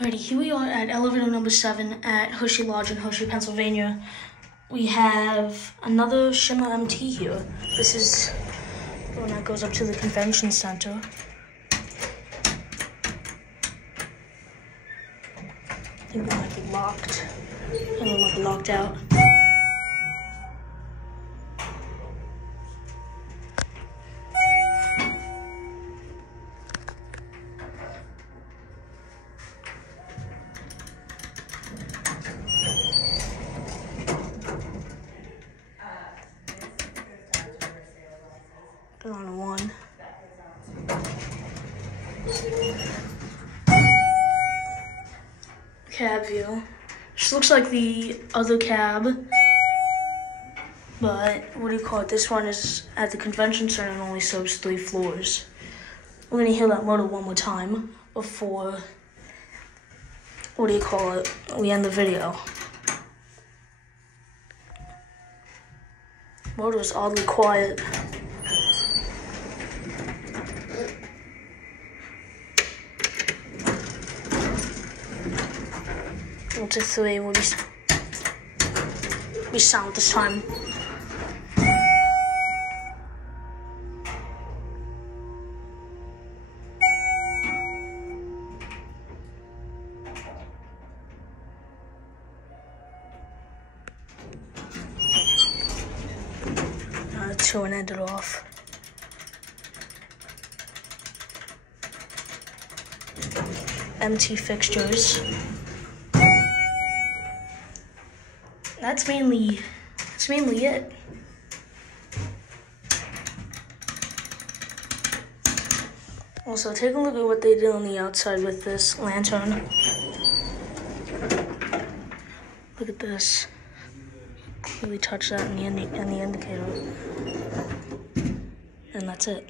Alrighty, here we are at elevator number 7 at Hershey Lodge in Hershey, Pennsylvania. We have another Schindler MT here. This is the one that goes up to the convention center. I think we might be locked. I think we might be locked out. Put on 1. Cab view. Just looks like the other cab, but what do you call it? This one is at the convention center and only serves 3 floors. We're gonna hear that motor one more time before, what do you call it, we end the video. Motor is oddly quiet. One, 2, 3, will be sound this time. To and end it off. MT fixtures. That's mainly it. Also, take a look at what they did on the outside with this lantern. Look at this. Really touch that in the indicator. And that's it.